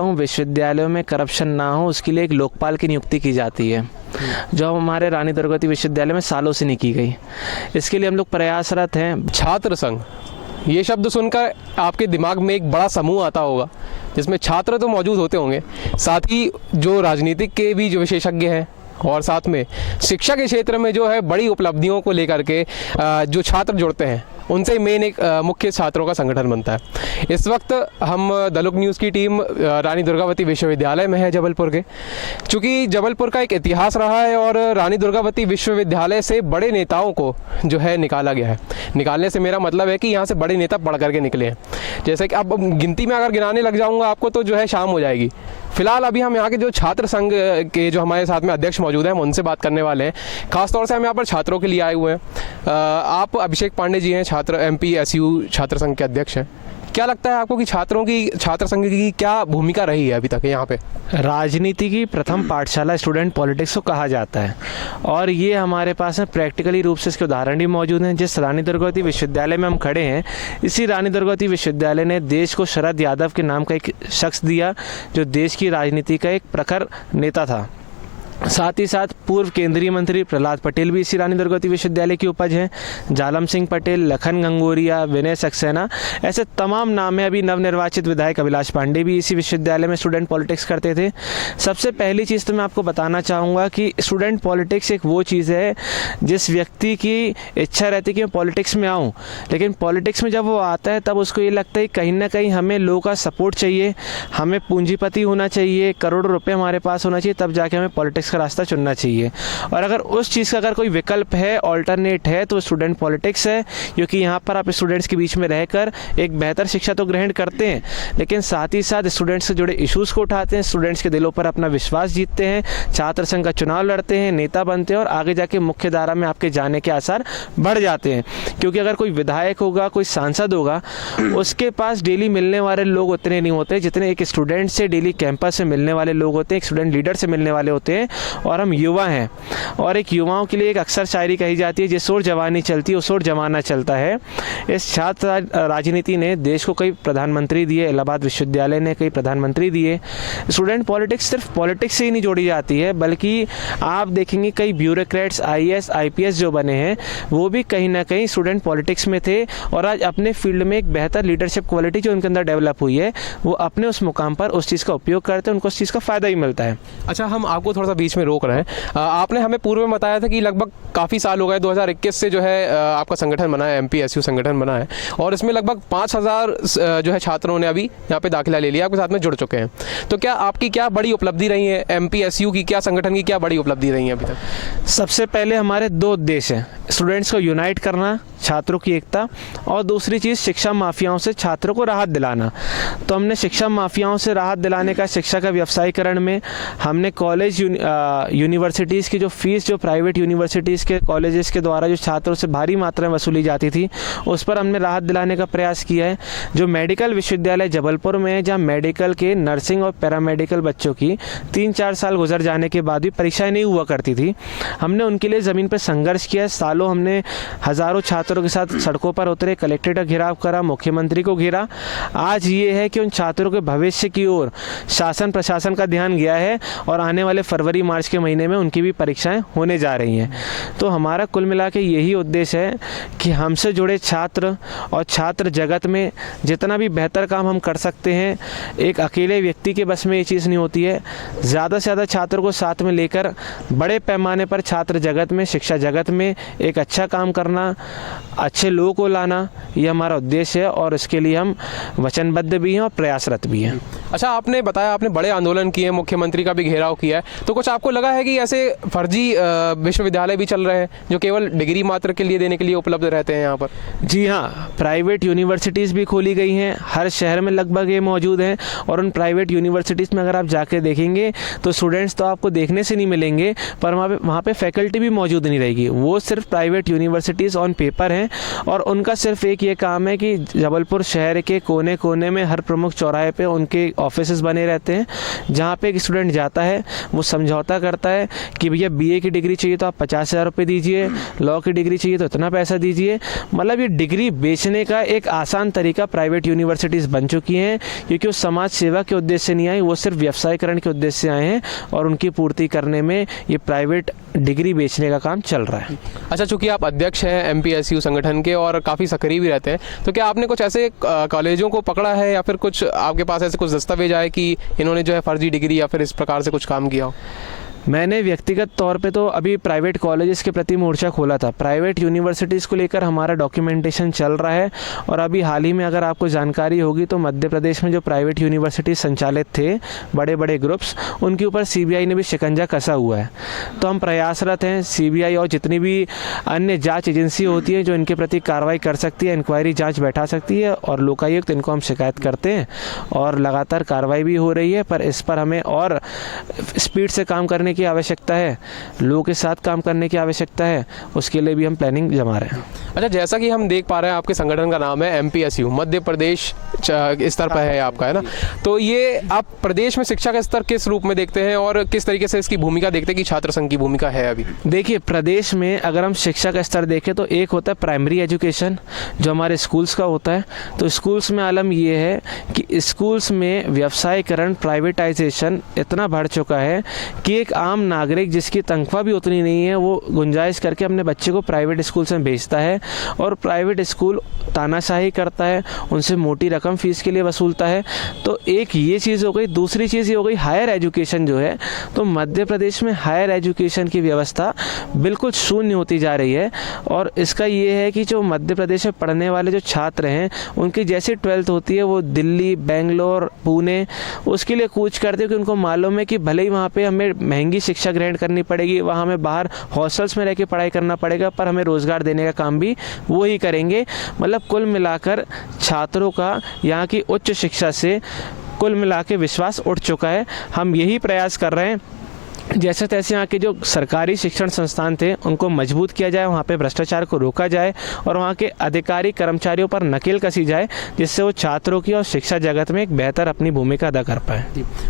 हूँ विश्वविद्यालयों में करप्शन ना हो उसके लिए एक लोकपाल की नियुक्ति की जाती है, जो हमारे रानी दुर्गावती विश्वविद्यालय में सालों से नहीं की गई। इसके लिए हम लोग प्रयासरत हैं। छात्र संघ, ये शब्द सुनकर आपके दिमाग में एक बड़ा समूह आता होगा जिसमें छात्र तो मौजूद होते होंगे, साथ ही जो राजनीतिक के भी जो विशेषज्ञ हैं और साथ में शिक्षा के क्षेत्र में जो है बड़ी उपलब्धियों को लेकर के जो छात्र जुड़ते हैं उनसे मेन एक मुख्य छात्रों का संगठन बनता है। इस वक्त हम दलुक न्यूज़ की टीम रानी दुर्गावती विश्वविद्यालय में है जबलपुर के। चूँकि जबलपुर का एक इतिहास रहा है और रानी दुर्गावती विश्वविद्यालय से बड़े नेताओं को जो है निकाला गया है। निकालने से मेरा मतलब है कि यहाँ से बड़े नेता पढ़ करके निकले हैं। जैसे कि अब गिनती में अगर गिनाने लग जाऊँगा आपको तो जो है शाम हो जाएगी। फिलहाल अभी हम यहाँ के जो छात्र संघ के जो हमारे साथ में अध्यक्ष मौजूद हैं हम उनसे बात करने वाले हैं। खासतौर से हम यहाँ पर छात्रों के लिए आए हुए हैं। आप अभिषेक पांडे जी हैं, छात्र MPSU छात्र संघ के अध्यक्ष हैं। क्या लगता है आपको कि छात्र संघ की क्या भूमिका रही है अभी तक यहाँ पे? राजनीति की प्रथम पाठशाला स्टूडेंट पॉलिटिक्स को कहा जाता है और ये हमारे पास में प्रैक्टिकली रूप से इसके उदाहरण भी मौजूद हैं। जिस रानी दुर्गावती विश्वविद्यालय में हम खड़े हैं, इसी रानी दुर्गावती विश्वविद्यालय ने देश को शरद यादव के नाम का एक शख्स दिया जो देश की राजनीति का एक प्रखर नेता था। साथ ही साथ पूर्व केंद्रीय मंत्री प्रहलाद पटेल भी इसी रानी दुर्गावती विश्वविद्यालय की उपज हैं। जालम सिंह पटेल, लखन गंगोरिया, विनय सक्सेना, ऐसे तमाम नाम हैं। अभी नवनिर्वाचित विधायक अभिलाष पांडे भी इसी विश्वविद्यालय में स्टूडेंट पॉलिटिक्स करते थे। सबसे पहली चीज़ तो मैं आपको बताना चाहूँगा कि स्टूडेंट पॉलिटिक्स एक वो चीज़ है जिस व्यक्ति की इच्छा रहती है कि मैं पॉलिटिक्स में आऊँ, लेकिन पॉलिटिक्स में जब वो आता है तब उसको ये लगता है कहीं ना कहीं हमें लोगों का सपोर्ट चाहिए, हमें पूंजीपति होना चाहिए, करोड़ों रुपए हमारे पास होना चाहिए, तब जाके हमें पॉलिटिक्स का रास्ता चुनना चाहिए। और अगर उस चीज़ का अगर कोई विकल्प है, ऑल्टरनेट है, तो स्टूडेंट पॉलिटिक्स है, क्योंकि यहाँ पर आप स्टूडेंट्स के बीच में रहकर एक बेहतर शिक्षा तो ग्रहण करते हैं, लेकिन साथ ही साथ स्टूडेंट्स से जुड़े इश्यूज़ को उठाते हैं, स्टूडेंट्स के दिलों पर अपना विश्वास जीतते हैं, छात्र संघ का चुनाव लड़ते हैं, नेता बनते हैं और आगे जाके मुख्य धारा में आपके जाने के आसार बढ़ जाते हैं। क्योंकि अगर कोई विधायक होगा, कोई सांसद होगा, उसके पास डेली मिलने वाले लोग उतने नहीं होते जितने एक स्टूडेंट से डेली कैंपस से मिलने वाले लोग होते हैं, एक स्टूडेंट लीडर से मिलने वाले होते हैं। और हम युवा हैं और एक युवाओं के लिए एक अक्सर शायरी कही जाती है, जिस ओर जवानी चलती है उस ओर जमाना चलता है। इस छात्र राजनीति ने देश को कई प्रधानमंत्री दिए, इलाहाबाद विश्वविद्यालय ने कई प्रधानमंत्री दिए। स्टूडेंट पॉलिटिक्स सिर्फ पॉलिटिक्स से ही नहीं जोड़ी जाती है, बल्कि आप देखेंगे कई ब्यूरोक्रेट्स, IAS IPS जो बने हैं वो भी कहीं ना कहीं स्टूडेंट पॉलिटिक्स में थे और आज अपने फील्ड में एक बेहतर लीडरशिप क्वालिटी जो उनके अंदर डेवलप हुई है वो अपने उस मुकाम पर उस चीज़ का उपयोग करते हैं, उनको उस चीज़ का फ़ायदा ही मिलता है। अच्छा, हम आपको थोड़ा सा बीच में रोक रहे हैं। आपने हमें पूर्व में बताया था कि लगभग काफ़ी साल हो गए, 2021 से जो है आपका संगठन बना है, MPSU संगठन बना है और इसमें लगभग 5000 जो है छात्रों ने अभी यहाँ पे दाखिला ले लिया, आपके साथ में जुड़ चुके हैं। तो क्या आपकी क्या बड़ी उपलब्धि रही है, MPSU की क्या, संगठन की क्या बड़ी उपलब्धि रही है अभी तक? सबसे पहले हमारे दो उद्देश्य हैं, स्टूडेंट्स को यूनाइट करना, छात्रों की एकता, और दूसरी चीज़ शिक्षा माफियाओं से छात्रों को राहत दिलाना। तो हमने शिक्षा माफियाओं से राहत दिलाने का, शिक्षा का व्यवसायीकरण में हमने कॉलेज यूनिवर्सिटीज़ की जो फीस जो प्राइवेट यूनिवर्सिटीज़ के कॉलेजेस के द्वारा जो छात्रों से भारी मात्रा में वसूली जाती थी उस पर हमने राहत दिलाने का प्रयास किया है। जो मेडिकल विश्वविद्यालय जबलपुर में है, जहाँ मेडिकल के नर्सिंग और पैरामेडिकल बच्चों की 3-4 साल गुजर जाने के बाद भी परीक्षाएं नहीं हुआ करती थी, हमने उनके लिए ज़मीन पर संघर्ष किया। सालों हमने हज़ारों छात्रों के साथ सड़कों पर उतरे, कलेक्ट्रेट का घेराव करा, मुख्यमंत्री को घेरा। आज ये है कि उन छात्रों के भविष्य की ओर शासन प्रशासन का ध्यान गया है और आने वाले फरवरी मार्च के महीने में उनकी भी परीक्षाएं होने जा रही हैं। तो हमारा कुल मिला के यही उद्देश्य है कि हमसे जुड़े छात्र और छात्र जगत में जितना भी बेहतर काम हम कर सकते हैं, एक अकेले व्यक्ति के बस में ये चीज़ नहीं होती है। ज़्यादा से ज़्यादा छात्रों को साथ में लेकर बड़े पैमाने पर छात्र जगत में, शिक्षा जगत में एक अच्छा काम करना, अच्छे लोगों को लाना, ये हमारा उद्देश्य है और इसके लिए हम वचनबद्ध भी हैं और प्रयासरत भी हैं। अच्छा, आपने बताया आपने बड़े आंदोलन किए, मुख्यमंत्री का भी घेराव किया है, तो कुछ आपको लगा है कि ऐसे फर्जी विश्वविद्यालय भी चल रहे हैं जो केवल डिग्री मात्र के लिए देने के लिए उपलब्ध रहते हैं यहाँ पर? जी हाँ, प्राइवेट यूनिवर्सिटीज़ भी खोली गई हैं, हर शहर में लगभग ये मौजूद हैं और उन प्राइवेट यूनिवर्सिटीज़ में अगर आप जाकर देखेंगे तो स्टूडेंट्स तो आपको देखने से नहीं मिलेंगे, पर वहाँ पे फैकल्टी भी मौजूद नहीं रहेगी। वो सिर्फ प्राइवेट यूनिवर्सिटीज़ ऑन पेपर हैं और उनका सिर्फ एक ये काम है कि जबलपुर शहर के कोने कोने में हर प्रमुख चौराहे पे उनके ऑफिसेज बने रहते हैं, जहाँ पे एक स्टूडेंट जाता है, वो समझौता समझौता करता है कि भैया बीए की डिग्री चाहिए तो आप 50,000 रुपये दीजिए, लॉ की डिग्री चाहिए तो इतना पैसा दीजिए। मतलब ये डिग्री बेचने का एक आसान तरीका प्राइवेट यूनिवर्सिटीज़ बन चुकी हैं, क्योंकि वो समाज सेवा के उद्देश्य से नहीं आई, वो सिर्फ व्यवसायीकरण के उद्देश्य से आए हैं और उनकी पूर्ति करने में ये प्राइवेट डिग्री बेचने का काम चल रहा है। अच्छा, चूंकि आप अध्यक्ष हैं MPSU संगठन के और काफ़ी सक्रिय भी रहते हैं, तो क्या आपने कुछ ऐसे कॉलेजों को पकड़ा है या फिर कुछ आपके पास ऐसे कुछ दस्तावेज आए कि इन्होंने जो है फर्जी डिग्री या फिर इस प्रकार से कुछ काम किया हो? मैंने व्यक्तिगत तौर पे तो अभी प्राइवेट कॉलेजेस के प्रति मोर्चा खोला था। प्राइवेट यूनिवर्सिटीज़ को लेकर हमारा डॉक्यूमेंटेशन चल रहा है और अभी हाल ही में अगर आपको जानकारी होगी तो मध्य प्रदेश में जो प्राइवेट यूनिवर्सिटी संचालित थे बड़े बड़े ग्रुप्स, उनके ऊपर CBI ने भी शिकंजा कसा हुआ है। तो हम प्रयासरत हैं, CBI और जितनी भी अन्य जांच एजेंसी होती है जो इनके प्रति कार्रवाई कर सकती है, इंक्वायरी जाँच बैठा सकती है, और लोकायुक्त इनको हम शिकायत करते हैं और लगातार कार्रवाई भी हो रही है। पर इस पर हमें और स्पीड से काम करने की आवश्यकता है, लोगों के साथ काम करने की आवश्यकता है, उसके लिए भी हम प्लानिंग जमा रहे हैं। अच्छा, जैसा कि हम देख पा रहे हैं आपके संगठन का नाम है MPSU, मध्य प्रदेश स्तर पर है आपका, है ना? तो ये आप प्रदेश में शिक्षा का स्तर किस रूप में देखते हैं और किस तरीके से इसकी भूमिका देखते हैं कि छात्र संघ की भूमिका है अभी? देखिए, प्रदेश में अगर हम शिक्षा का स्तर देखें तो एक होता है प्राइमरी एजुकेशन जो हमारे स्कूल्स का होता है। तो स्कूल्स में आलम ये है कि स्कूल्स में व्यवसायीकरण, प्राइवेटाइजेशन इतना बढ़ चुका है कि एक आम नागरिक जिसकी तनख्वाह भी उतनी नहीं है वो गुंजाइश करके अपने बच्चे को प्राइवेट स्कूल्स में भेजता है और प्राइवेट स्कूल तानाशाही करता है, उनसे मोटी रकम फीस के लिए वसूलता है। तो एक ये चीज़ हो गई। दूसरी चीज़ ये हो गई हायर एजुकेशन जो है, तो मध्य प्रदेश में हायर एजुकेशन की व्यवस्था बिल्कुल शून्य होती जा रही है। और इसका ये है कि जो मध्य प्रदेश में पढ़ने वाले जो छात्र हैं उनकी जैसी 12th होती है वो दिल्ली, बेंगलोर, पुणे उसके लिए कूच करते हैं, क्योंकि उनको मालूम है कि भले ही वहाँ पे हमें महंगी शिक्षा ग्रहण करनी पड़ेगी, वहाँ हमें बाहर हॉस्टल्स में रह के पढ़ाई करना पड़ेगा, पर हमें रोज़गार देने का काम भी वो ही करेंगे। मतलब कुल मिलाकर छात्रों का यहाँ की उच्च शिक्षा से कुल मिला के विश्वास उठ चुका है। हम यही प्रयास कर रहे हैं जैसे तैसे यहाँ के जो सरकारी शिक्षण संस्थान थे उनको मजबूत किया जाए, वहाँ पे भ्रष्टाचार को रोका जाए और वहाँ के अधिकारी कर्मचारियों पर नकेल कसी जाए, जिससे वो छात्रों की और शिक्षा जगत में एक बेहतर अपनी भूमिका अदा कर पाए।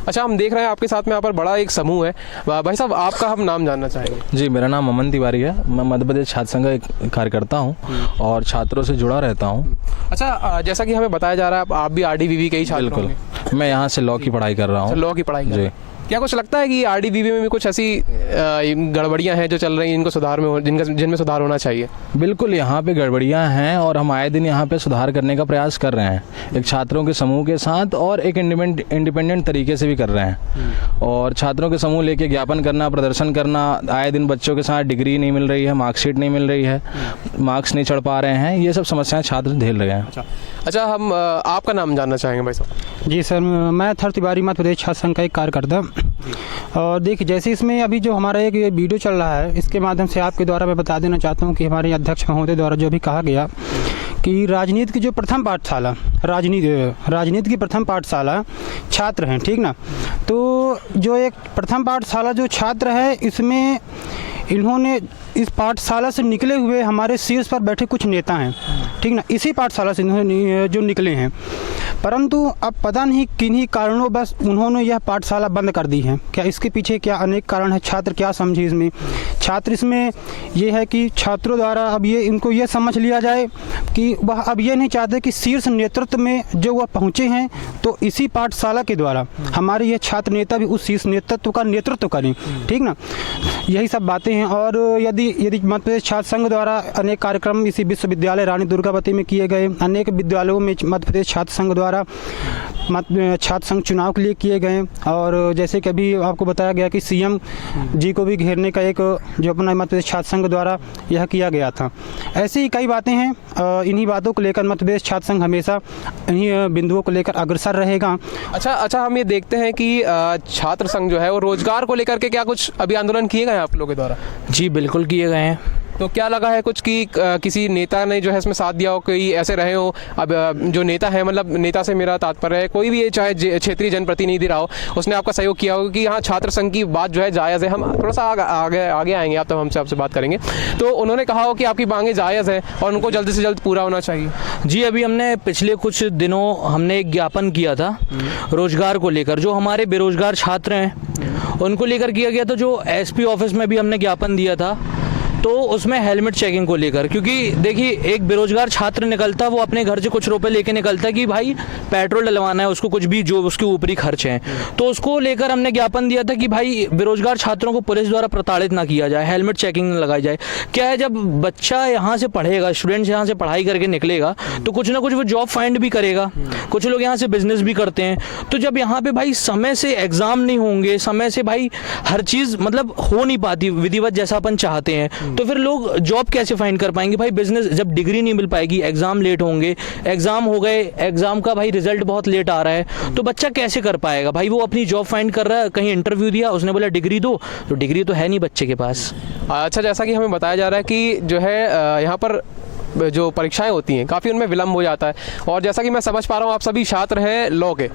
अच्छा, हम देख रहे हैं आपके साथ में यहाँ पर बड़ा एक समूह है। भाई साहब, आपका हम नाम जानना चाहेंगे। जी, मेरा नाम अमन तिवारी है। मैं मध्य प्रदेश छात्र संघ का एक कार्यकर्ता हूँ और छात्रों से जुड़ा रहता हूँ। अच्छा, जैसा कि हमें बताया जा रहा है आप भी RDVV के ही छात्र बिल्कुल, होंगे। मैं यहाँ से लॉ की पढ़ाई कर रहा हूँ। लॉ की पढ़ाई जी। क्या कुछ लगता है कि RDVV में भी कुछ ऐसी गड़बड़ियां हैं जो चल रही हैं इनको सुधार में जिनमें सुधार होना चाहिए? बिल्कुल, यहाँ पे गड़बड़ियाँ हैं और हम आए दिन यहाँ पे सुधार करने का प्रयास कर रहे हैं, एक छात्रों के समूह के साथ और एक इंडिपेंडेंट तरीके से भी कर रहे हैं। और छात्रों के समूह लेके ज्ञापन करना, प्रदर्शन करना, आए दिन बच्चों के साथ डिग्री नहीं मिल रही है, मार्कशीट नहीं मिल रही है, मार्क्स नहीं चढ़ पा रहे हैं, ये सब समस्याएं छात्र झेल रहे हैं। अच्छा, हम आपका नाम जानना चाहेंगे भाई साहब। जी सर, मैं थर तिवारी मध्य प्रदेश छात्र संघ का एक कार्यकर्ता। और देखिए, जैसे इसमें अभी जो हमारा एक वीडियो चल रहा है, इसके माध्यम से आपके द्वारा मैं बता देना चाहता हूँ कि हमारे अध्यक्ष महोदय द्वारा जो भी कहा गया कि राजनीति की जो प्रथम पाठशाला, राजनीति की प्रथम पाठशाला छात्र हैं, ठीक ना? तो जो एक प्रथम पाठशाला जो छात्र है, इसमें इन्होंने इस पाठशाला से निकले हुए हमारे शीर्ष पर बैठे कुछ नेता हैं, ठीक ना, इसी पाठशाला से इन्होंने जो निकले हैं, परंतु अब पता नहीं किन्हीं कारणों बस उन्होंने यह पाठशाला बंद कर दी है। क्या इसके पीछे क्या अनेक कारण है? छात्र क्या समझे इसमें? छात्र इसमें ये है कि छात्रों द्वारा अब ये इनको ये समझ लिया जाए कि वह अब ये नहीं चाहते कि शीर्ष नेतृत्व में जो वह पहुँचे हैं तो इसी पाठशाला के द्वारा हमारे ये छात्र नेता भी उस शीर्ष नेतृत्व का नेतृत्व करें, ठीक ना? यही सब बातें हैं। और यदि मध्य प्रदेश छात्र संघ द्वारा अनेक कार्यक्रम इसी विश्वविद्यालय रानी दुर्गावती में किए गए, अनेक विद्यालयों में मध्य प्रदेश छात्र संघ द्वारा छात्र संघ चुनाव के लिए किए गए। और जैसे कि अभी आपको बताया गया कि CM जी को भी घेरने का एक जो अपना मध्य प्रदेश छात्र संघ द्वारा यह किया गया था। ऐसी ही कई बातें हैं। इन्हीं बातों को लेकर मध्य प्रदेश छात्र संघ हमेशा इन्हीं बिंदुओं को लेकर अग्रसर रहेगा। अच्छा, हम ये देखते हैं कि छात्र संघ जो है वो रोजगार को लेकर के क्या कुछ अभी आंदोलन किए गए हैं आप लोगों के द्वारा? जी बिल्कुल किए गए हैं। तो क्या लगा है कुछ कि किसी नेता ने जो है इसमें साथ दिया हो, कोई ऐसे रहे हो? अब जो नेता है, मतलब नेता से मेरा तात्पर्य है कोई भी ये चाहे क्षेत्रीय जनप्रतिनिधि रहा हो, उसने आपका सहयोग किया होगा कि हाँ छात्र संघ की बात जो है जायज़ है। हम थोड़ा सा आगे आएंगे आप, तब हमसे आपसे बात करेंगे। तो उन्होंने कहा हो कि आपकी मांगें जायज़ हैं और उनको जल्द से जल्द पूरा होना चाहिए। जी, अभी हमने पिछले कुछ दिनों हमने एक ज्ञापन किया था रोजगार को लेकर, जो हमारे बेरोजगार छात्र हैं उनको लेकर किया गया था। जो एसपी ऑफिस में भी हमने ज्ञापन दिया था, तो उसमें हेलमेट चेकिंग को लेकर, क्योंकि देखिए एक बेरोजगार छात्र निकलता, वो अपने घर से कुछ रुपए लेके निकलता है कि भाई पेट्रोल डलवाना है उसको, कुछ भी जो उसके ऊपरी खर्च हैं, तो उसको लेकर हमने ज्ञापन दिया था कि भाई बेरोजगार छात्रों को पुलिस द्वारा प्रताड़ित ना किया जाए, हेलमेट चेकिंग लगाई जाए। क्या है, जब बच्चा यहाँ से पढ़ेगा, स्टूडेंट यहाँ से पढ़ाई करके निकलेगा, तो कुछ ना कुछ वो जॉब फाइंड भी करेगा, कुछ लोग यहाँ से बिजनेस भी करते हैं। तो जब यहाँ पे भाई समय से एग्जाम नहीं होंगे, समय से भाई हर चीज़ मतलब हो नहीं पाती विधिवत जैसा अपन चाहते हैं, तो फिर लोग जॉब कैसे फाइंड कर पाएंगे भाई? बिजनेस जब डिग्री नहीं मिल पाएगी, एग्जाम लेट होंगे, एग्जाम हो गए, एग्जाम का भाई रिजल्ट बहुत लेट आ रहा है, तो बच्चा कैसे कर पाएगा भाई? वो अपनी जॉब फाइंड कर रहा है, कहीं इंटरव्यू दिया, उसने बोला डिग्री दो, तो डिग्री तो है नहीं बच्चे के पास। अच्छा, जैसा कि हमें बताया जा रहा है कि जो है यहाँ पर जो परीक्षाएं होती हैं काफ़ी उनमें विलम्ब हो जाता है, और जैसा कि मैं समझ पा रहा हूँ आप सभी छात्र हैं लॉ के।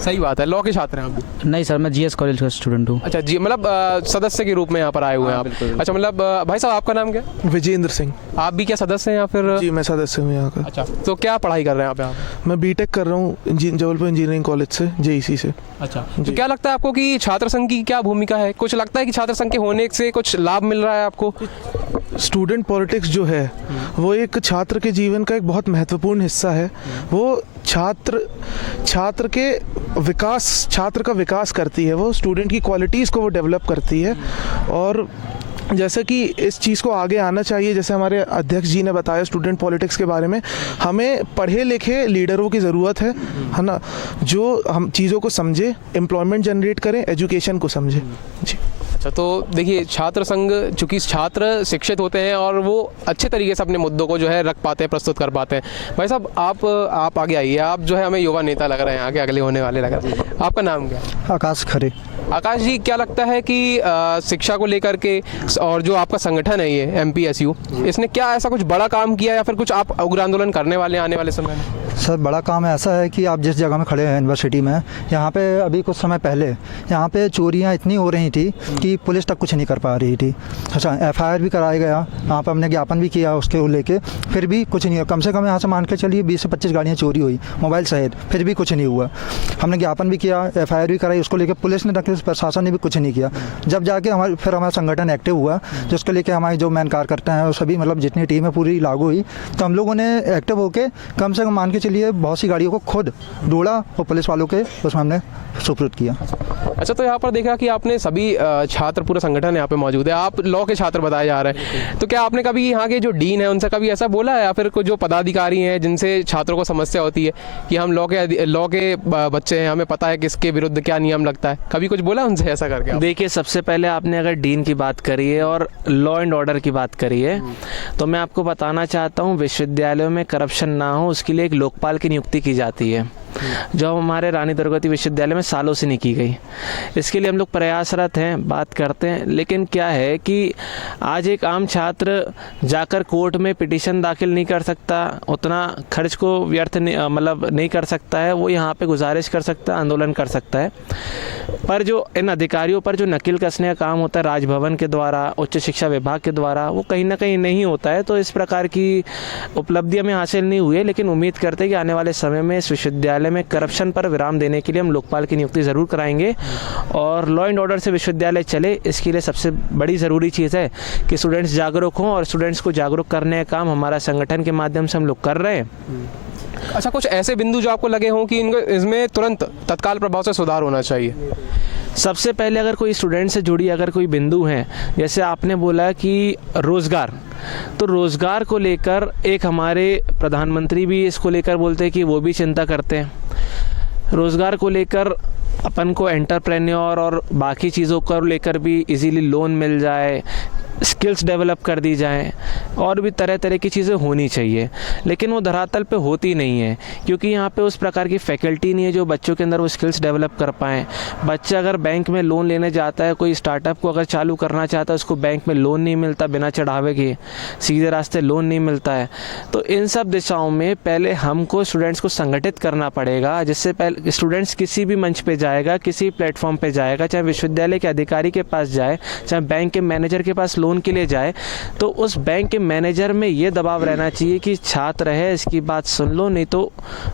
सही बात है, लॉ के छात्र हैं आप भी? नहीं सर, मैं जीएस कॉलेज का स्टूडेंट हूँ। अच्छा जी, मतलब सदस्य के रूप में यहाँ पर आए हुए हैं आप? अच्छा, मतलब भाई साहब आपका नाम क्या? विजेंद्र सिंह। आप भी क्या सदस्य हैं या फिर? जी, मैं सदस्य हूँ यहाँ का। अच्छा, तो क्या पढ़ाई कर रहे हैं आप? मैं बीटेक कर रहा हूँ जबलपुर इंजीनियरिंग कॉलेज से, जेईसी से। अच्छा, तो क्या लगता है आपको कि छात्र संघ की क्या भूमिका है? कुछ लगता है कि छात्र संघ के होने से कुछ लाभ मिल रहा है आपको? स्टूडेंट पॉलिटिक्स जो है वो एक छात्र के जीवन का एक बहुत महत्वपूर्ण हिस्सा है। वो छात्र के विकास, छात्र का विकास करती है, वो स्टूडेंट की क्वालिटीज़ को वो डेवलप करती है। और जैसे कि इस चीज़ को आगे आना चाहिए, जैसे हमारे अध्यक्ष जी ने बताया स्टूडेंट पॉलिटिक्स के बारे में, हमें पढ़े लिखे लीडरों की ज़रूरत है ना, जो हम चीज़ों को समझे, एम्प्लॉयमेंट जनरेट करें, एजुकेशन को समझे। जी। अच्छा, तो देखिए छात्र संघ, चूँकि छात्र शिक्षित होते हैं और वो अच्छे तरीके से अपने मुद्दों को जो है रख पाते हैं, प्रस्तुत कर पाते हैं। भाई साहब आप आगे आइए, आप जो है हमें युवा नेता लग रहे हैं, आगे अगले होने वाले लग रहे हैं। आपका नाम क्या है? आकाश खरे। आकाश जी, क्या लगता है कि शिक्षा को लेकर के और जो आपका संगठन है ये MPSU, इसने क्या ऐसा कुछ बड़ा काम किया या फिर कुछ आप उग्र आंदोलन करने वाले आने वाले समय में? सर, बड़ा काम ऐसा है कि आप जिस जगह में खड़े हैं यूनिवर्सिटी में, यहाँ पे अभी कुछ समय पहले यहाँ पे चोरियाँ इतनी हो रही थी कि पुलिस तक कुछ नहीं कर पा रही थी। अच्छा, FIR भी कराया गया, यहाँ पर हमने ज्ञापन भी किया उसके लेके, फिर भी कुछ नहीं हुआ। कम से कम यहाँ से मान के चलिए 20 से 25 गाड़ियाँ चोरी हुई, मोबाइल सहित, फिर भी कुछ नहीं हुआ। हमने ज्ञापन भी किया, FIR भी कराई उसको लेकर, पुलिस ने तक, प्रशासन ने भी कुछ नहीं किया। जब जाके हमारा संगठन एक्टिव हुआ, जिसको लेके हमारे जो मैन कार्यकर्ता हैं और सभी मतलब जितनी टीम है पूरी लागू हुई, तो हम लोगों ने एक्टिव होकर कम से कम मान के चलिए बहुत सी गाड़ियों को खुद ढूंढा और पुलिस वालों के उसमें हमने सुपुर्द किया। अच्छा, तो यहाँ पर देखा कि आपने सभी छात्र, पूरा संगठन यहाँ पे मौजूद है, आप लॉ के छात्र बताए जा रहे हैं, तो क्या आपने कभी यहाँ के जो डीन है उनसे कभी ऐसा बोला है या फिर कोई जो पदाधिकारी हैं जिनसे छात्रों को समस्या होती है कि हम लॉ के बच्चे हैं, हमें पता है किसके विरुद्ध क्या नियम लगता है, कभी कुछ बोला उनसे ऐसा करके? देखिए, सबसे पहले आपने अगर डीन की बात करी है और लॉ एंड ऑर्डर की बात करी है, तो मैं आपको बताना चाहता हूँ विश्वविद्यालयों में करप्शन ना हो उसके लिए एक लोकपाल की नियुक्ति की जाती है, जो हमारे रानी दुर्गावती विश्वविद्यालय में सालों से नहीं की गई। इसके लिए हम लोग प्रयासरत हैं, बात करते हैं, लेकिन क्या है कि आज एक आम छात्र जाकर कोर्ट में पिटीशन दाखिल नहीं कर सकता, उतना खर्च को व्यर्थ नहीं कर सकता है, वो यहाँ पे गुजारिश कर सकता है, आंदोलन कर सकता है, पर जो इन अधिकारियों पर जो नकील कसने का काम होता है राजभवन के द्वारा, उच्च शिक्षा विभाग के द्वारा, वो कहीं ना कहीं नहीं होता है। तो इस प्रकार की उपलब्धि हमें हासिल नहीं हुई है, लेकिन उम्मीद करते हैं कि आने वाले समय में इस विश्वविद्यालय में करप्शन पर विराम देने के लिए हम लोकपाल की नियुक्ति ज़रूर कराएंगे और लॉ एंड ऑर्डर से विश्वविद्यालय चले। इसके लिए सबसे बड़ी ज़रूरी चीज़ है कि स्टूडेंट्स जागरूक हों, और स्टूडेंट्स को जागरूक करने का काम हमारा संगठन के माध्यम से हम लोग कर रहे हैं। अच्छा, कुछ ऐसे बिंदु जो आपको लगे हों कि इनको इसमें तुरंत तत्काल प्रभाव से सुधार होना चाहिए? सबसे पहले अगर कोई स्टूडेंट से जुड़ी अगर कोई बिंदु हैं, जैसे आपने बोला कि रोज़गार, तो रोज़गार को लेकर एक हमारे प्रधानमंत्री भी इसको लेकर बोलते हैं कि वो भी चिंता करते हैं। रोज़गार को लेकर अपन को एंटरप्रेन्योर और बाकी चीज़ों को लेकर भी इजीली लोन मिल जाए, स्किल्स डेवलप कर दी जाएं और भी तरह तरह की चीज़ें होनी चाहिए, लेकिन वो धरातल पे होती नहीं है क्योंकि यहाँ पे उस प्रकार की फैकल्टी नहीं है जो बच्चों के अंदर वो स्किल्स डेवलप कर पाएँ। बच्चा अगर बैंक में लोन लेने जाता है, कोई स्टार्टअप को अगर चालू करना चाहता है, उसको बैंक में लोन नहीं मिलता, बिना चढ़ावे के सीधे रास्ते लोन नहीं मिलता है। तो इन सब दिशाओं में पहले हमको स्टूडेंट्स को संगठित करना पड़ेगा, जिससे पहले स्टूडेंट्स किसी भी मंच पे जाएगा, किसी प्लेटफॉर्म पे जाएगा, चाहे विश्वविद्यालय के अधिकारी के पास जाए, चाहे बैंक के मैनेजर के पास लोन के लिए जाए, तो उस बैंक के मैनेजर में ये दबाव रहना चाहिए कि छात्र है, इसकी बात सुन लो, नहीं तो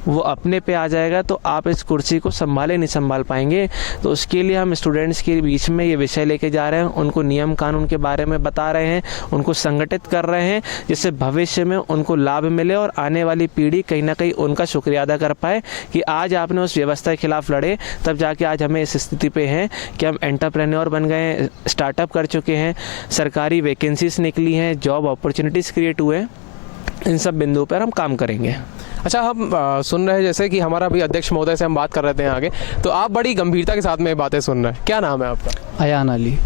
वो अपने पे आ जाएगा, तो आप इस कुर्सी को संभाले नहीं संभाल पाएंगे। तो उसके लिए हम स्टूडेंट्स के बीच में ये विषय लेके जा रहे हैं, उनको नियम कानून के बारे में बता रहे हैं, उनको संगठित कर रहे हैं, जिससे भविष्य में उनको लाभ मिले और आने वाली पीढ़ी कहीं ना कहीं उनका शुक्रिया अदा कर पाए कि आज आपने उस व्यवस्था के खिलाफ लड़े, तब जाके आज हमें इस स्थिति पे हैं कि हम एंटरप्रेन्योर बन गए हैं, स्टार्टअप कर चुके हैं, सरकारी वैकेंसीज निकली हैं, जॉब अपॉर्चुनिटीज़ क्रिएट हुए हैं। इन सब बिंदुओं पर हम काम करेंगे। अच्छा, हम सुन रहे हैं जैसे कि हमारा भी अध्यक्ष महोदय से हम बात कर रहे थे आगे, तो आप बड़ी गंभीरता के साथ में बातें सुन रहे हैं। क्या नाम है आपका? अयान अली।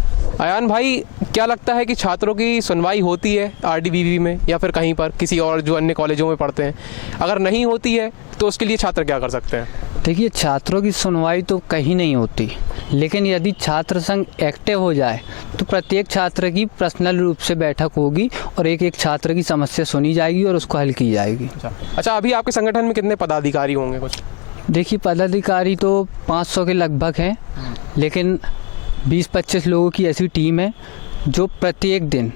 अयान भाई, क्या लगता है कि छात्रों की सुनवाई होती है आरडीवीवी में या फिर कहीं पर किसी और जो अन्य कॉलेजों में पढ़ते हैं? अगर नहीं होती है तो उसके लिए छात्र क्या कर सकते हैं? देखिए, छात्रों की सुनवाई तो कहीं नहीं होती, लेकिन यदि छात्र संघ एक्टिव हो जाए तो प्रत्येक छात्र की पर्सनल रूप से बैठक होगी और एक एक छात्र की समस्या सुनी जाएगी और उसको हल की जाएगी। अच्छा, अभी आपके संगठन में कितने पदाधिकारी होंगे कुछ? देखिए, पदाधिकारी तो 500 के लगभग हैं, लेकिन 20-25 लोगों की ऐसी टीम है जो प्रत्येक दिन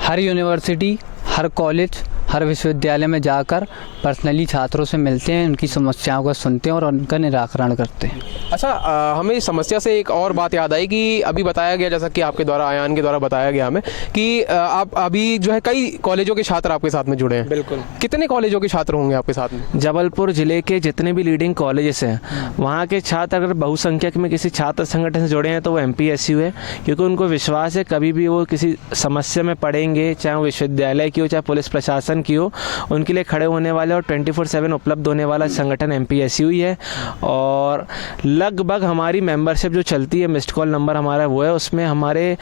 हर यूनिवर्सिटी, हर कॉलेज, हर विश्वविद्यालय में जाकर पर्सनली छात्रों से मिलते हैं, उनकी समस्याओं को सुनते हैं और उनका निराकरण करते हैं। अच्छा, हमें इस समस्या से एक और बात याद आई कि अभी बताया गया, जैसा कि आपके द्वारा, अयान के द्वारा बताया गया हमें कि आप अभी जो है कई कॉलेजों के छात्र आपके साथ में जुड़े हैं। बिल्कुल। कितने कॉलेजों के छात्र होंगे आपके साथ में? जबलपुर जिले के जितने भी लीडिंग कॉलेजेस हैं, वहाँ के छात्र अगर बहुसंख्यक में किसी छात्र संगठन से जुड़े हैं तो वो MPSU है, क्योंकि उनको विश्वास है कभी भी वो किसी समस्या में पड़ेंगे, चाहे वो विश्वविद्यालय की हो, चाहे पुलिस प्रशासन की हो, उनके लिए खड़े होने वाले और 24/7 उपलब्ध होने वाला संगठन MPSU ही है। और लगभग हमारी मेंबरशिप जो चलती है, मिस्ड कॉल नंबर हमारा वो है, उसमें हमारे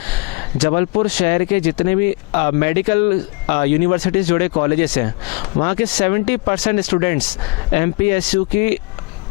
जबलपुर शहर के जितने भी मेडिकल यूनिवर्सिटीज़ जुड़े कॉलेजेस हैं, वहाँ के 70% स्टूडेंट्स MPSU की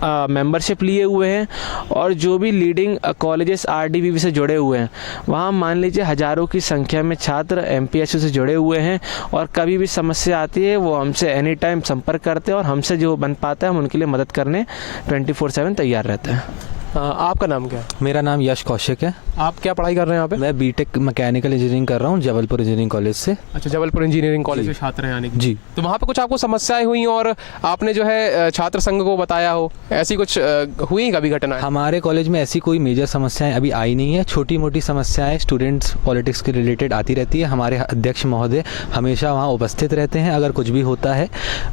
मेंबरशिप लिए हुए हैं। और जो भी लीडिंग कॉलेजेस RDVV से जुड़े हुए हैं, वहाँ मान लीजिए हज़ारों की संख्या में छात्र MPSU से जुड़े हुए हैं और कभी भी समस्या आती है वो हमसे एनी टाइम संपर्क करते हैं और हमसे जो बन पाता है हम उनके लिए मदद करने 24/7 तैयार रहते हैं। आपका नाम क्या है? मेरा नाम यश कौशिक है। आप क्या पढ़ाई कर रहे हैं यहाँ पे? मैं बीटेक मैकेनिकल इंजीनियरिंग कर रहा हूँ जबलपुर इंजीनियरिंग कॉलेज से। अच्छा, जबलपुर इंजीनियरिंग कॉलेज के छात्र हैं यानी कि? जी। तो वहाँ पे कुछ आपको समस्याएं हुई और आपने जो है छात्र संघ को बताया हो, ऐसी कुछ हुई कभी घटना? हमारे कॉलेज में ऐसी कोई मेजर समस्याएं अभी आई नहीं है। छोटी मोटी समस्याएं स्टूडेंट्स पॉलिटिक्स के रिलेटेड आती रहती है। हमारे अध्यक्ष महोदय हमेशा वहाँ उपस्थित रहते हैं अगर कुछ भी होता है।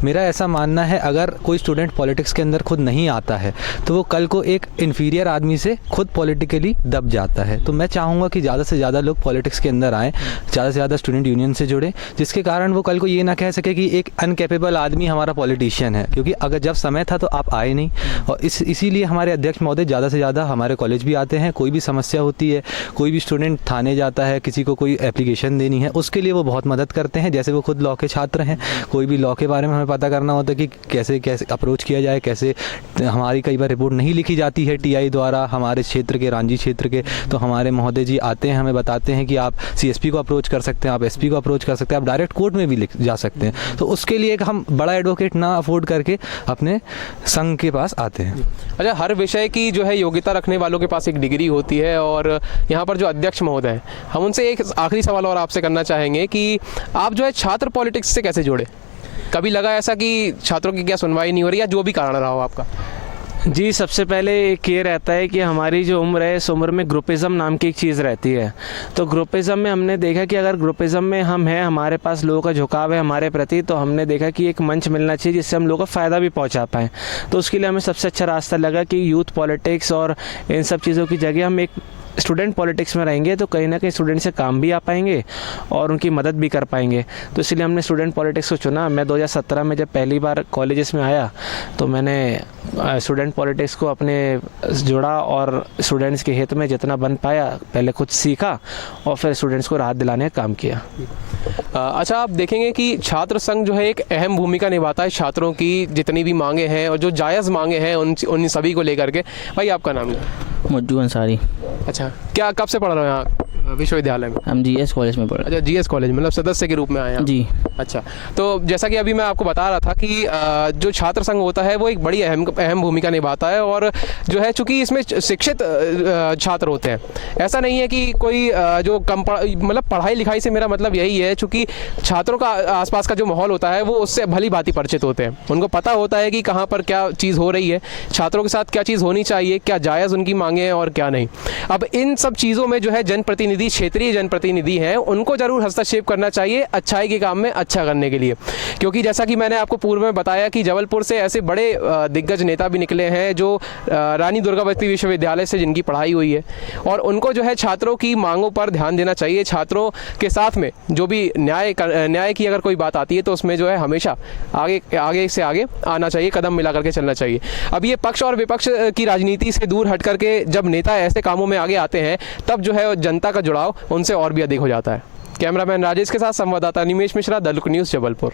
मेरा ऐसा मानना है, अगर कोई स्टूडेंट पॉलिटिक्स के अंदर खुद नहीं आता है तो वो कल को एक इन्फीरियर आदमी से खुद पॉलिटिकली दब जाता है। तो मैं चाहूँगा कि ज़्यादा से ज़्यादा लोग पॉलिटिक्स के अंदर आएँ, ज़्यादा से ज़्यादा स्टूडेंट यूनियन से जुड़े, जिसके कारण वो कल को ये ना कह सके कि एक अनकैपेबल आदमी हमारा पॉलिटिशियन है, क्योंकि अगर जब समय था तो आप आए नहीं। और इसीलिए हमारे अध्यक्ष महोदय ज़्यादा से ज़्यादा हमारे कॉलेज भी आते हैं। कोई भी समस्या होती है, कोई भी स्टूडेंट थाने जाता है, किसी को कोई एप्लीकेशन देनी है, उसके लिए वो बहुत मदद करते हैं। जैसे वो खुद लॉ के छात्र हैं, कोई भी लॉ के बारे में हमें पता करना होता है कि कैसे कैसे अप्रोच किया जाए, कैसे हमारी कई बार रिपोर्ट नहीं लिखी जाती है TI द्वारा हमारे क्षेत्र के, रांझी क्षेत्र के, तो हमारे महोदय जी आते हैं, हमें बताते हैं कि आप CSP को अप्रोच कर सकते हैं, आप SP को अप्रोच कर सकते हैं, आप डायरेक्ट कोर्ट में भी जा सकते हैं। तो उसके लिए एक हम बड़ा एडवोकेट ना अफोर्ड करके अपने संघ के पास आते हैं। अच्छा, हर विषय की जो है योग्यता रखने वालों के पास एक डिग्री होती है और यहाँ पर जो अध्यक्ष महोदय हैं, हम उनसे एक आखिरी सवाल और आपसे करना चाहेंगे कि आप जो है छात्र पॉलिटिक्स से कैसे जुड़े? कभी लगा ऐसा कि छात्रों की क्या सुनवाई नहीं हो रही या जो भी कारण रहा हो आपका? जी, सबसे पहले एक ये रहता है कि हमारी जो उम्र है, इस उम्र में ग्रुपिज़म नाम की एक चीज़ रहती है। तो ग्रुपिज़म में हमने देखा कि अगर ग्रुपिज़म में हम हैं, हमारे पास लोगों का झुकाव है हमारे प्रति, तो हमने देखा कि एक मंच मिलना चाहिए जिससे हम लोगों को फ़ायदा भी पहुंचा पाएँ। तो उसके लिए हमें सबसे अच्छा रास्ता लगा कि यूथ पॉलिटिक्स और इन सब चीज़ों की जगह हम एक स्टूडेंट पॉलिटिक्स में रहेंगे तो कहीं ना कहीं स्टूडेंट से काम भी आ पाएंगे और उनकी मदद भी कर पाएंगे। तो इसलिए हमने स्टूडेंट पॉलिटिक्स को चुना। मैं 2017 में जब पहली बार कॉलेजेस में आया तो मैंने स्टूडेंट पॉलिटिक्स को अपने जोड़ा और स्टूडेंट्स के हित में जितना बन पाया पहले खुद सीखा और फिर स्टूडेंट्स को राहत दिलाने का काम किया। अच्छा, आप देखेंगे कि छात्र संघ जो है एक अहम भूमिका निभाता है छात्रों की जितनी भी मांगे हैं और जो जायज़ मांगे हैं उन सभी को लेकर के। भाई आपका नाम क्या है? मज्जू अंसारी। अच्छा, क्या कब से पढ़ रहे हो यहाँ विश्वविद्यालय में? हम जीएस कॉलेज में पढ़ रहे अच्छा, जीएस कॉलेज मतलब सदस्य के रूप में आए हैं जी। अच्छा, तो जैसा कि अभी मैं आपको बता रहा था कि जो छात्र संघ होता है वो एक बड़ी अहम भूमिका निभाता है और जो है चूँकि इसमें शिक्षित छात्र होते हैं, ऐसा नहीं है कि कोई जो कम मतलब पढ़ाई लिखाई से मेरा मतलब यही है, चूँकि छात्रों का आसपास का जो माहौल होता है वो उससे भली भांति परिचित होते हैं। उनको पता होता है कि कहाँ पर क्या चीज़ हो रही है, छात्रों के साथ क्या चीज़ होनी चाहिए, क्या जायज़ उनकी मांगे हैं और क्या नहीं। अब इन सब चीज़ों में जो है जनप्रतिनिधि, क्षेत्रीय जनप्रतिनिधि हैं, उनको जरूर हस्तक्षेप करना चाहिए अच्छाई के काम में अच्छा करने के लिए, क्योंकि जैसा कि मैंने आपको पूर्व में बताया कि जबलपुर से ऐसे बड़े दिग्गज नेता भी निकले हैं जो रानी दुर्गावती विश्वविद्यालय से जिनकी पढ़ाई हुई है और उनको जो है छात्रों की मांगों पर ध्यान देना चाहिए। छात्रों के साथ में जो भी न्याय की अगर कोई बात आती है तो उसमें जो है हमेशा आगे से आगे आना चाहिए, कदम मिला करके चलना चाहिए। अब ये पक्ष और विपक्ष की राजनीति से दूर हट करके जब नेता ऐसे कामों में आगे आते हैं तब जो है जनता का जुड़ाव उनसे और भी अधिक हो जाता है। कैमरामैन राजेश के साथ संवाददाता Nimesh Mishra, the look news, Jabalpur.